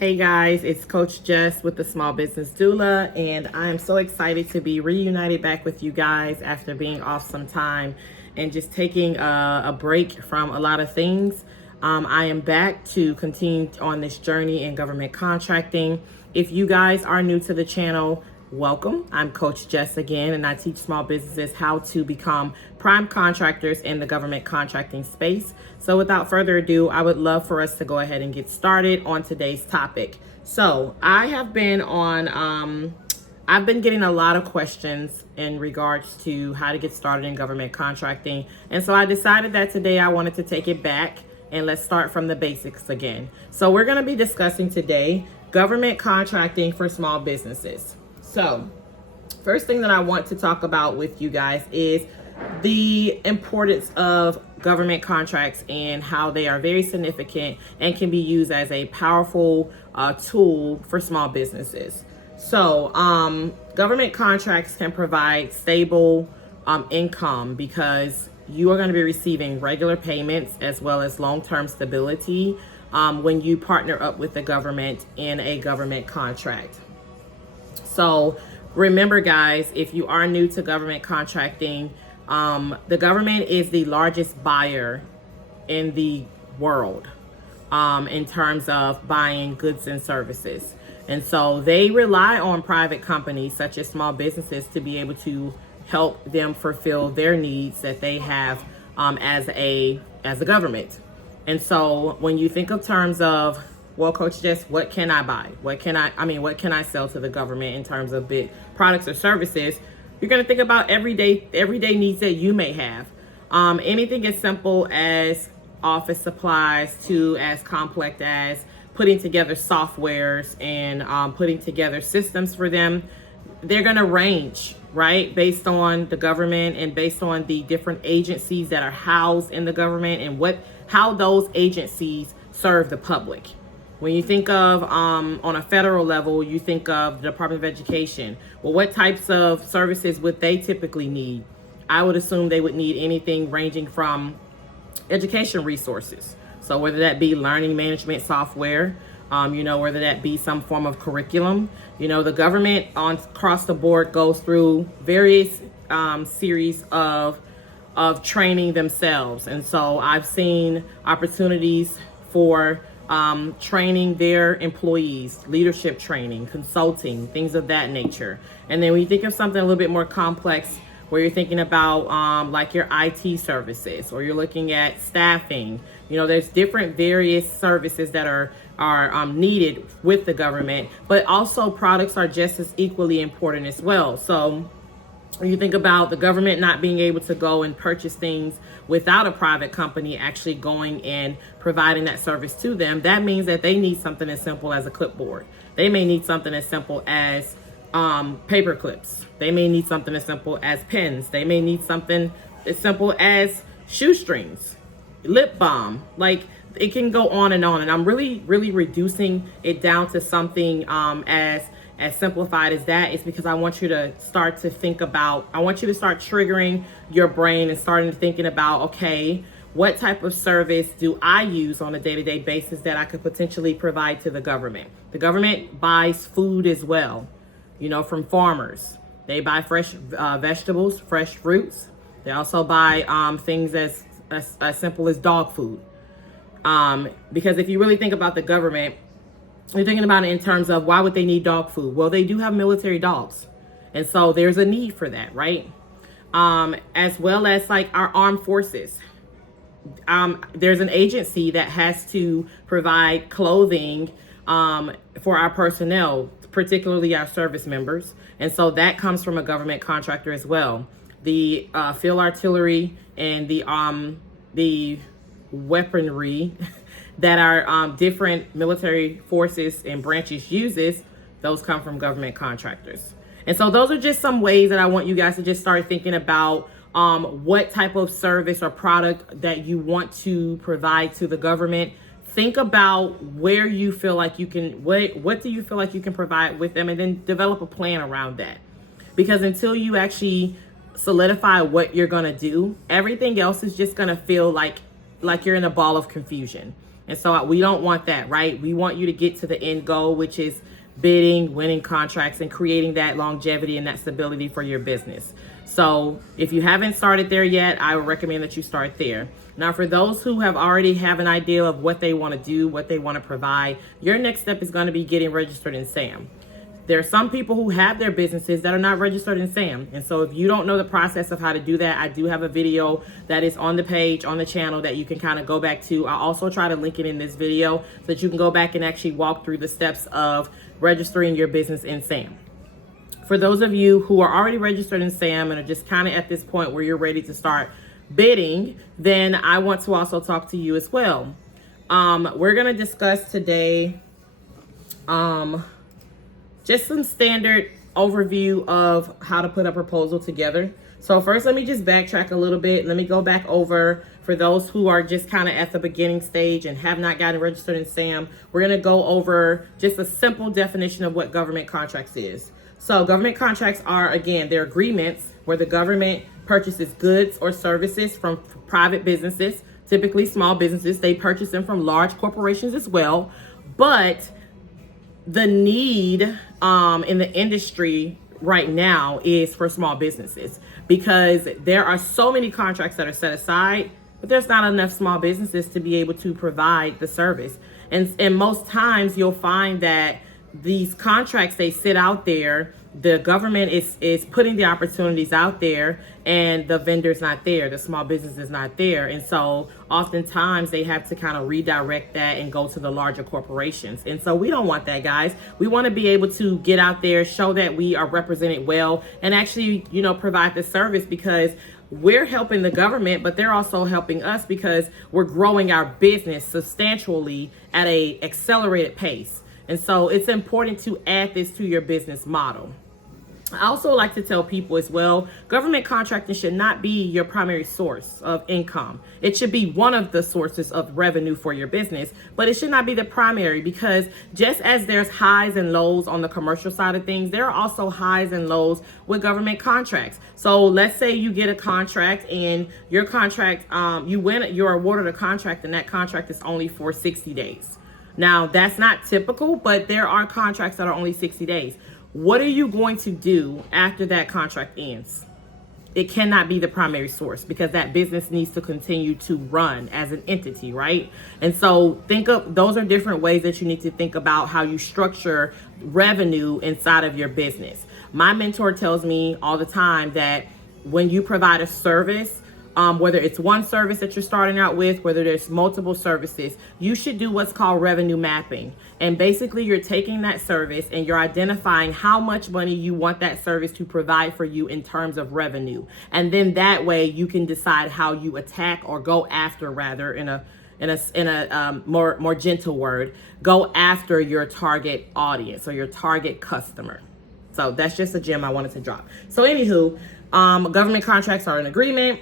Hey guys, it's Coach Jess with the Small Business Doula, and I am so excited to be reunited back with you guys after being off some time and just taking a break from a lot of things. I am back to continue on this journey in government contracting. If you guys are new to the channel, welcome. I'm Coach Jess again, and I teach small businesses how to become prime contractors in the government contracting space. So without further ado, I would love for us to go ahead and get started on today's topic. So I have been on, I've been getting a lot of questions in regards to how to get started in government contracting. And so I decided that today I wanted to take it back and let's start from the basics again. So we're going to be discussing today government contracting for small businesses. So first thing that I want to talk about with you guys is the importance of government contracts and how they are very significant and can be used as a powerful tool for small businesses. So government contracts can provide stable income because you are going to be receiving regular payments as well as long-term stability when you partner up with the government in a government contract. So remember, guys, if you are new to government contracting, the government is the largest buyer in the world in terms of buying goods and services. And so they rely on private companies such as small businesses to be able to help them fulfill their needs that they have as a government. And so when you think of terms of, well, Coach Jess, what can I buy? What can I sell to the government in terms of big products or services? You're going to think about everyday needs that you may have. Anything as simple as office supplies to as complex as putting together softwares and putting together systems for them. They're going to range, right, based on the government and based on the different agencies that are housed in the government and how those agencies serve the public. When you think of on a federal level, you think of the Department of Education. Well, what types of services would they typically need? I would assume they would need anything ranging from education resources. So whether that be learning management software, whether that be some form of curriculum, the government across the board goes through various series of training themselves. And so I've seen opportunities for training their employees, leadership training, consulting, things of that nature. And then when you think of something a little bit more complex, where you're thinking about like your IT services, or you're looking at staffing, there's different various services that are needed with the government, but also products are just as equally important as well. So when you think about the government not being able to go and purchase things without a private company actually going and providing that service to them, that means that they need something as simple as a clipboard. They may need something as simple as paper clips. They may need something as simple as pens. They may need something as simple as shoestrings, lip balm. Like, it can go on. And I'm really, really reducing it down to something as simplified as that. Is because I want you to start to think about, I want you to start triggering your brain and starting thinking about, okay, what type of service do I use on a day-to-day basis that I could potentially provide to the government? The government buys food as well, from farmers. They buy fresh vegetables, fresh fruits. They also buy things as simple as dog food. Because if you really think about the government, you're thinking about it in terms of why would they need dog food? Well, they do have military dogs. And so there's a need for that, right? As well as like our armed forces. There's an agency that has to provide clothing for our personnel, particularly our service members. And so that comes from a government contractor as well. The field artillery and the weaponry that our different military forces and branches uses, those come from government contractors. And so those are just some ways that I want you guys to just start thinking about what type of service or product that you want to provide to the government. Think about where you feel like you can, what do you feel like you can provide with them, and then develop a plan around that. Because until you actually solidify what you're going to do, everything else is just going to feel like you're in a ball of confusion. And so we don't want that, right? We want you to get to the end goal, which is bidding, winning contracts, and creating that longevity and that stability for your business. So if you haven't started there yet, I would recommend that you start there. Now, for those who already have an idea of what they want to do, what they want to provide, your next step is going to be getting registered in SAM. There are some people who have their businesses that are not registered in SAM. And so if you don't know the process of how to do that, I do have a video that is on the page, on the channel, that you can kind of go back to. I'll also try to link it in this video so that you can go back and actually walk through the steps of registering your business in SAM. For those of you who are already registered in SAM and are just kind of at this point where you're ready to start bidding, then I want to also talk to you as well. We're going to discuss today just some standard overview of how to put a proposal together. So first, let me just backtrack a little bit. Let me go back over, for those who are just kind of at the beginning stage and have not gotten registered in SAM, we're going to go over just a simple definition of what government contracts is. So government contracts are, again, they're agreements where the government purchases goods or services from private businesses, typically small businesses. They purchase them from large corporations as well. But the need in the industry right now is for small businesses, because there are so many contracts that are set aside, but there's not enough small businesses to be able to provide the service. And most times you'll find that these contracts, they sit out there, the government is putting the opportunities out there, and the vendor's not there, the small business is not there. And so oftentimes they have to kind of redirect that and go to the larger corporations. And so we don't want that, guys. We want to be able to get out there, show that we are represented well, and actually, provide the service, because we're helping the government, but they're also helping us because we're growing our business substantially at a accelerated pace. And so it's important to add this to your business model. I also like to tell people as well, government contracting should not be your primary source of income. It should be one of the sources of revenue for your business, but it should not be the primary, because just as there's highs and lows on the commercial side of things, there are also highs and lows with government contracts. So let's say you get a contract, and your contract, you're awarded a contract, and that contract is only for 60 days. Now, that's not typical, but there are contracts that are only 60 days. What are you going to do after that contract ends? It cannot be the primary source, because that business needs to continue to run as an entity, right? And so those are different ways that you need to think about how you structure revenue inside of your business. My mentor tells me all the time that when you provide a service, whether it's one service that you're starting out with, whether there's multiple services, you should do what's called revenue mapping. And basically you're taking that service and you're identifying how much money you want that service to provide for you in terms of revenue. And then that way you can decide how you attack, or go after, rather, in a more gentle word, go after your target audience or your target customer. So that's just a gem I wanted to drop. So anywho, government contracts are an agreement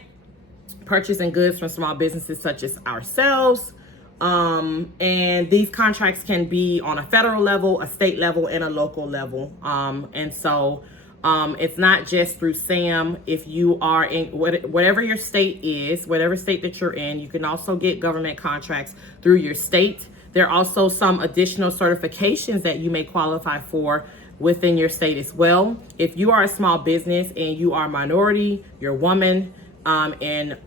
purchasing goods from small businesses such as ourselves. And these contracts can be on a federal level, a state level, and a local level. And so it's not just through SAM. If you are in whatever your state is, whatever state that you're in, you can also get government contracts through your state. There are also some additional certifications that you may qualify for within your state as well. If you are a small business and you are a minority, you're a woman, and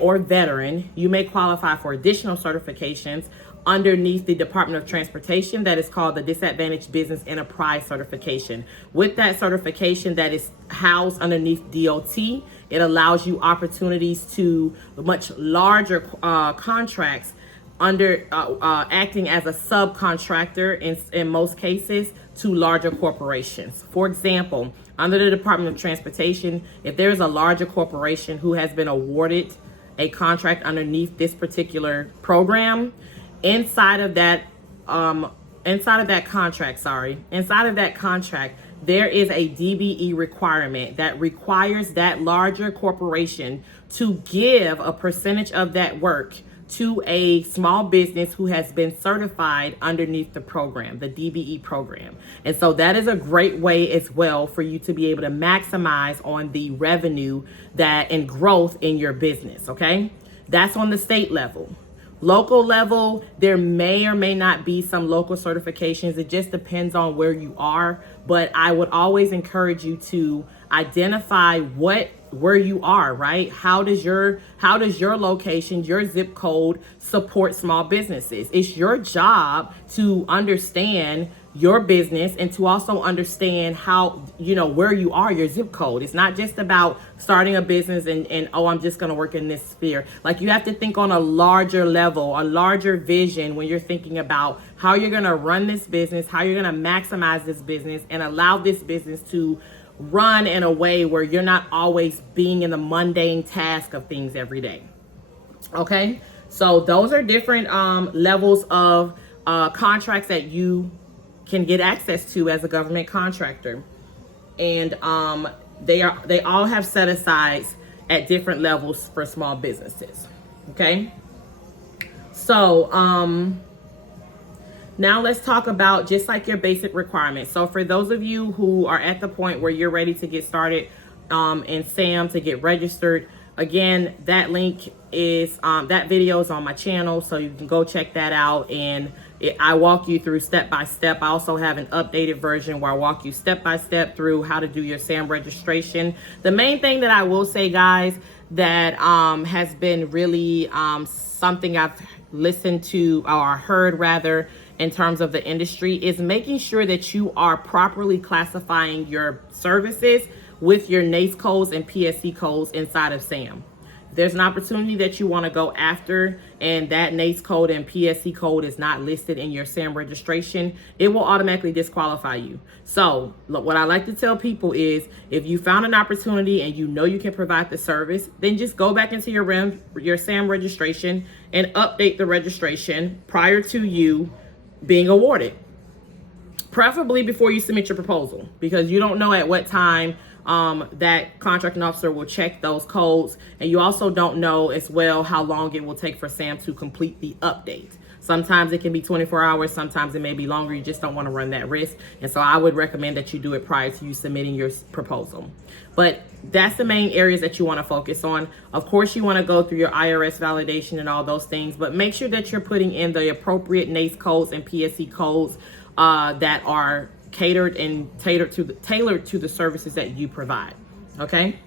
or veteran, you may qualify for additional certifications underneath the Department of Transportation that is called the Disadvantaged Business Enterprise Certification. With that certification that is housed underneath DOT, it allows you opportunities to much larger contracts under acting as a subcontractor in most cases to larger corporations. For example, under the Department of Transportation, if there is a larger corporation who has been awarded a contract underneath this particular program, inside of that contract, there is a DBE requirement that requires that larger corporation to give a percentage of that work to a small business who has been certified underneath the program, the DBE program. And so that is a great way as well for you to be able to maximize on the revenue and growth in your business, okay? That's on the state level. Local level, there may or may not be some local certifications. It just depends on where you are. But I would always encourage you to identify where you are, right? How does your location, your zip code support small businesses? It's your job to understand your business and to also understand how, where you are, your zip code. It's not just about starting a business and oh, I'm just going to work in this sphere. Like, you have to think on a larger level, a larger vision when you're thinking about how you're going to run this business, how you're going to maximize this business and allow this business to run in a way where you're not always being in the mundane task of things every day. Okay, so those are different levels of contracts that you can get access to as a government contractor, and they all have set asides at different levels for small businesses. Okay, so now let's talk about just like your basic requirements. So for those of you who are at the point where you're ready to get started in SAM to get registered, again, that link is that video is on my channel, so you can go check that out. And I walk you through step by step. I also have an updated version where I walk you step by step through how to do your SAM registration. The main thing that I will say, guys, that has been really something I've listened to or heard rather in terms of the industry is making sure that you are properly classifying your services with your NAICS codes and PSC codes inside of SAM. If there's an opportunity that you want to go after and that NAICS code and PSC code is not listed in your SAM registration, it will automatically disqualify you. So look, what I like to tell people is if you found an opportunity and you know you can provide the service, then just go back into your SAM registration and update the registration prior to you being awarded, preferably before you submit your proposal, because you don't know at what time that contracting officer will check those codes, and you also don't know as well how long it will take for SAM to complete the update. Sometimes it can be 24 hours, sometimes it may be longer. You just don't want to run that risk, and so I would recommend that you do it prior to you submitting your proposal. But that's the main areas that you want to focus on. Of course, you want to go through your IRS validation and all those things, but make sure that you're putting in the appropriate NAICS codes and PSC codes that are catered and tailored to the services that you provide. Okay,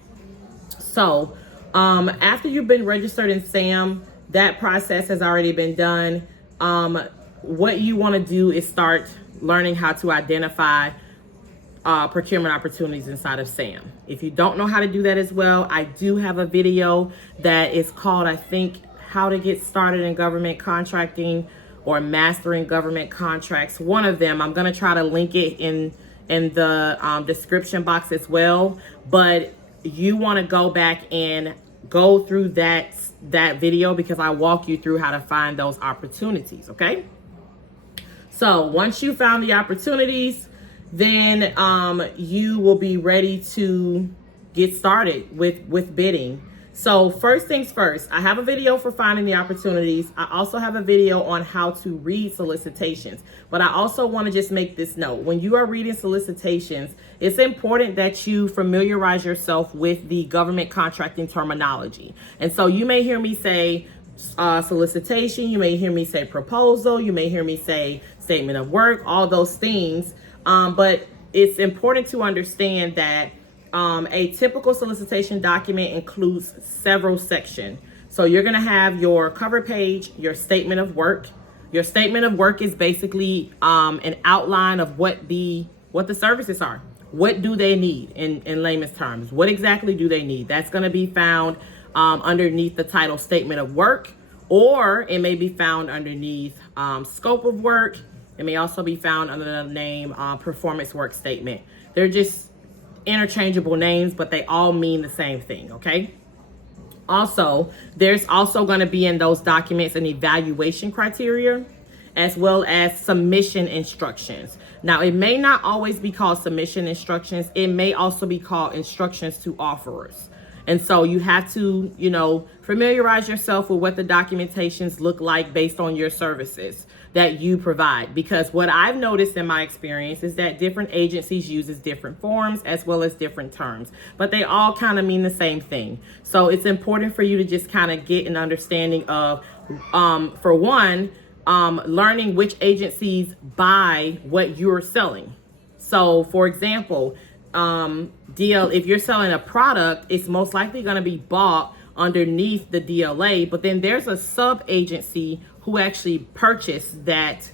so after you've been registered in SAM, that process has already been done. What you want to do is start learning how to identify procurement opportunities inside of SAM. If you don't know how to do that as well, I do have a video that is called, I think, How to Get Started in Government Contracting or Mastering Government Contracts. One of them, I'm going to try to link it in the description box as well. But you want to go back and go through that video because I walk you through how to find those opportunities. Okay. So once you found the opportunities, then you will be ready to get started with bidding. So first things first, I have a video for finding the opportunities. I also have a video on how to read solicitations, but I also want to just make this note. When you are reading solicitations, it's important that you familiarize yourself with the government contracting terminology. And so you may hear me say solicitation, you may hear me say proposal, you may hear me say statement of work, all those things. But it's important to understand that a typical solicitation document includes several sections. So you're going to have your cover page, your statement of work. Your statement of work is basically an outline of what the services are. What do they need in layman's terms? What exactly do they need? That's going to be found underneath the title statement of work, or it may be found underneath scope of work. It may also be found under the name performance work statement. They're just interchangeable names, but they all mean the same thing. Okay. Also, there's also going to be in those documents an evaluation criteria as well as submission instructions. Now, it may not always be called submission instructions. It may also be called instructions to offerers. And so you have to, familiarize yourself with what the documentations look like based on your services that you provide. Because what I've noticed in my experience is that different agencies uses different forms as well as different terms, but they all kind of mean the same thing. So it's important for you to just kind of get an understanding of For one, learning which agencies buy what you're selling. So for example, if you're selling a product, it's most likely going to be bought underneath the DLA, but then there's a sub agency who actually purchased that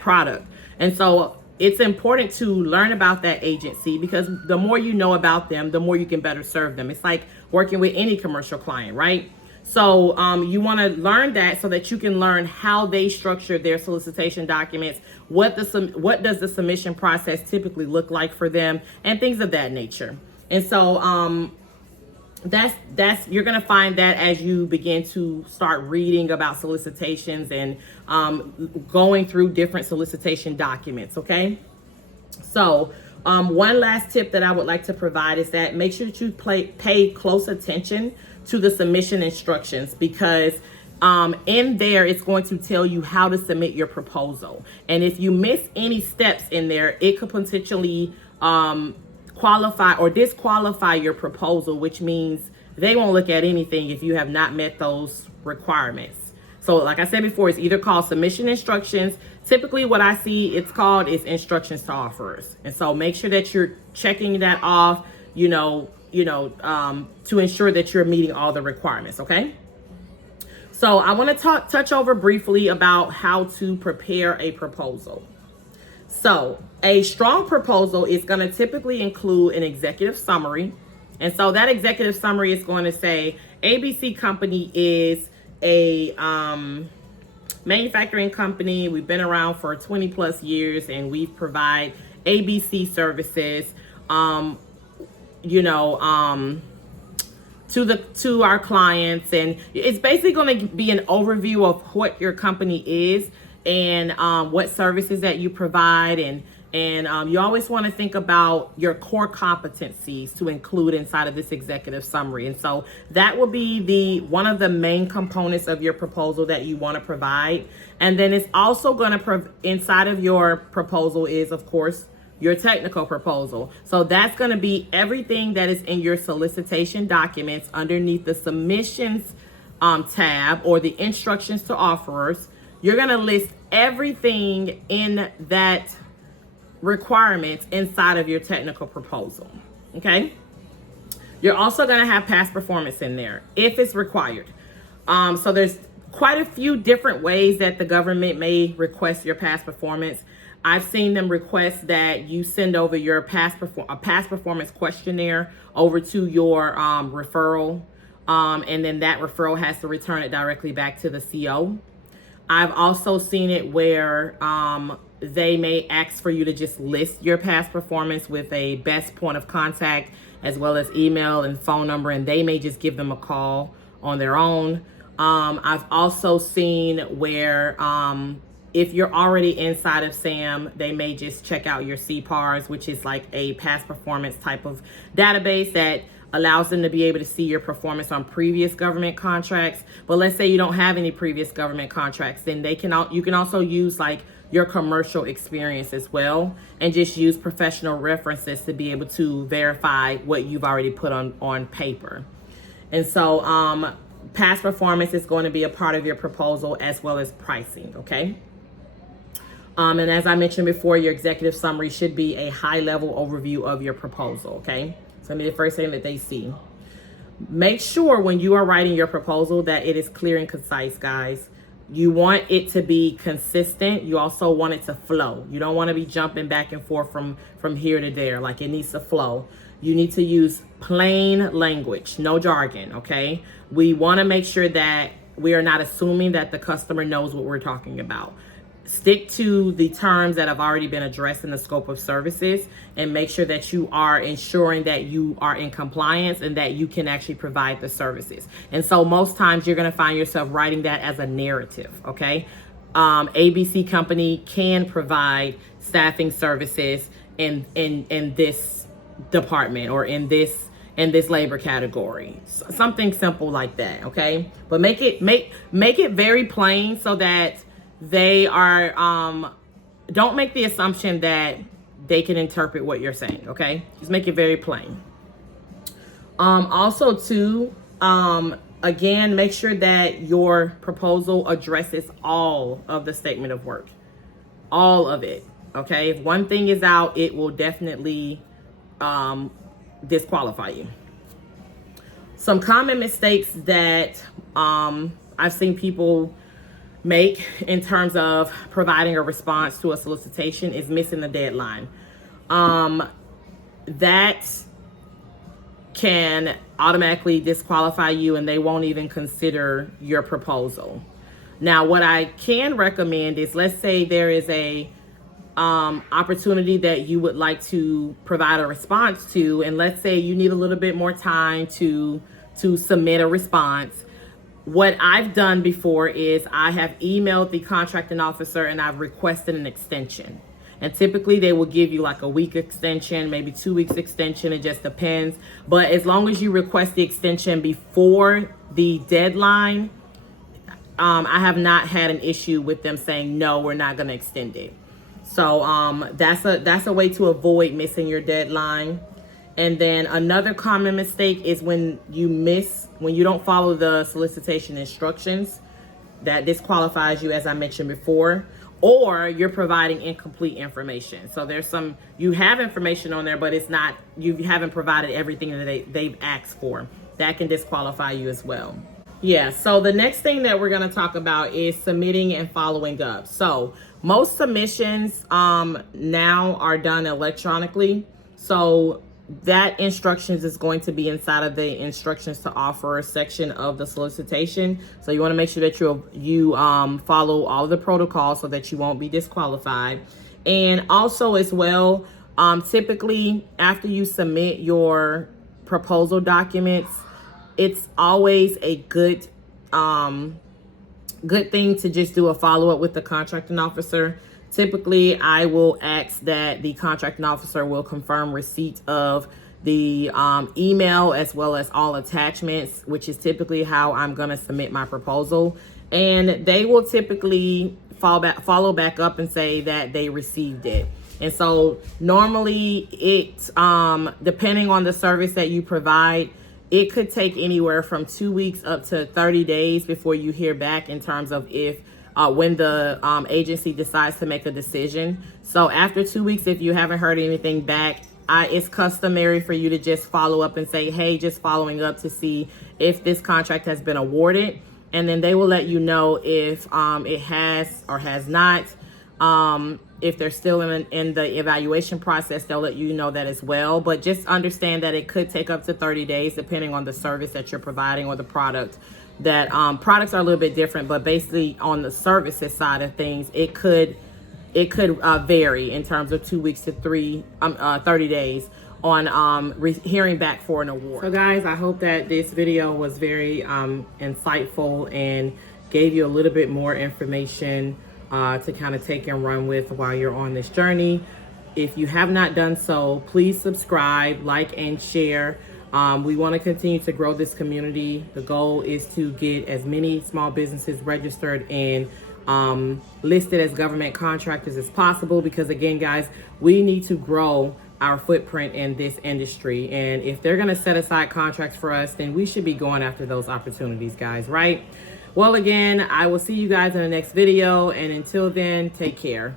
product. And so it's important to learn about that agency, because the more you know about them, the more you can better serve them. It's like working with any commercial client, right? So you want to learn that so that you can learn how they structure their solicitation documents, what does the submission process typically look like for them, and things of that nature. And so that's you're going to find that as you begin to start reading about solicitations and going through different solicitation documents. Okay. So one last tip that I would like to provide is that make sure that you pay close attention to the submission instructions, because in there it's going to tell you how to submit your proposal. And if you miss any steps in there, it could potentially qualify or disqualify your proposal, which means they won't look at anything if you have not met those requirements. So like I said before, it's either called submission instructions. Typically what I see it's called is instructions to offerers. And so make sure that you're checking that off, to ensure that you're meeting all the requirements. Okay. So I want to touch over briefly about how to prepare a proposal. So a strong proposal is going to typically include an executive summary. And so that executive summary is going to say ABC company is a manufacturing company. We've been around for 20 plus years and we provide ABC services, to our clients. And it's basically going to be an overview of what your company is and what services that you provide. And you always want to think about your core competencies to include inside of this executive summary. And so that will be one of the main components of your proposal that you want to provide. And then it's also going to inside of your proposal is, of course, your technical proposal. So that's going to be everything that is in your solicitation documents underneath the submissions tab or the instructions to offerers. You're going to list everything in that requirements inside of your technical proposal. Okay. You're also going to have past performance in there if it's required. So there's quite a few different ways that the government may request your past performance. I've seen them request that you send over your past performance questionnaire over to your referral, and then that referral has to return it directly back to the CO. I've also seen it where they may ask for you to just list your past performance with a best point of contact as well as email and phone number, and they may just give them a call on their own. I've also seen where if you're already inside of SAM, they may just check out your CPARs, which is like a past performance type of database that allows them to be able to see your performance on previous government contracts. But let's say you don't have any previous government contracts, then you can also use like your commercial experience as well, and just use professional references to be able to verify what you've already put on paper. And so past performance is going to be a part of your proposal as well as pricing. Okay. And as I mentioned before, your executive summary should be a high-level overview of your proposal, okay? So that'll be the first thing that they see. Make sure when you are writing your proposal that it is clear and concise, guys. You want it to be consistent. You also want it to flow. You don't want to be jumping back and forth from here to there. Like, it needs to flow. You need to use plain language, no jargon, okay? We want to make sure that we are not assuming that the customer knows what we're talking about. Stick to the terms that have already been addressed in the scope of services, and make sure that you are ensuring that you are in compliance and that you can actually provide the services. And so most times you're going to find yourself writing that as a narrative. Okay. ABC company can provide staffing services in this department or in this labor category, something simple like that. Okay. But make it very plain so that they are, don't make the assumption that they can interpret what you're saying. Okay. Just make it very plain. Also too, Again, make sure that your proposal addresses all of the statement of work, all of it. Okay, if one thing is out, it will definitely disqualify you. Some common mistakes that I've seen people make in terms of providing a response to a solicitation is missing the deadline. That can automatically disqualify you, and they won't even consider your proposal. Now, what I can recommend is, let's say there is a opportunity that you would like to provide a response to, and let's say you need a little bit more time to submit a response. What I've done before is I have emailed the contracting officer and I've requested an extension. And typically they will give you like a week extension, maybe 2 weeks extension. It just depends. But as long as you request the extension before the deadline, I have not had an issue with them saying, no, we're not going to extend it. So that's a way to avoid missing your deadline. And then another common mistake is when you don't follow the solicitation instructions. That disqualifies you, as I mentioned before. Or you're providing incomplete information. So you have information on there, but you haven't provided everything that they've asked for. That can disqualify you as well. Yeah, so the next thing that we're going to talk about is submitting and following up. So most submissions now are done electronically. So that instructions is going to be inside of the instructions to offer section of the solicitation. So you want to make sure that you follow all of the protocols so that you won't be disqualified. And also as well, typically after you submit your proposal documents, it's always a good thing to just do a follow-up with the contracting officer. Typically, I will ask that the contracting officer will confirm receipt of the email as well as all attachments, which is typically how I'm going to submit my proposal. And they will typically follow back up and say that they received it. And so normally depending on the service that you provide, it could take anywhere from 2 weeks up to 30 days before you hear back in terms of when the agency decides to make a decision. So after 2 weeks, if you haven't heard anything back, it's customary for you to just follow up and say, hey, just following up to see if this contract has been awarded. And then they will let you know if it has or has not. If they're still in the evaluation process, they'll let you know that as well. But just understand that it could take up to 30 days depending on the service that you're providing or the product. That products are a little bit different, but basically on the services side of things, it could vary in terms of 2 weeks to 30 days on hearing back for an award. So guys, I hope that this video was very insightful and gave you a little bit more information to kind of take and run with while you're on this journey. If you have not done so, please subscribe, like, and share. We want to continue to grow this community. The goal is to get as many small businesses registered and listed as government contractors as possible, because again, guys, we need to grow our footprint in this industry. And if they're going to set aside contracts for us, then we should be going after those opportunities, guys, right? Well, again, I will see you guys in the next video. And until then, take care.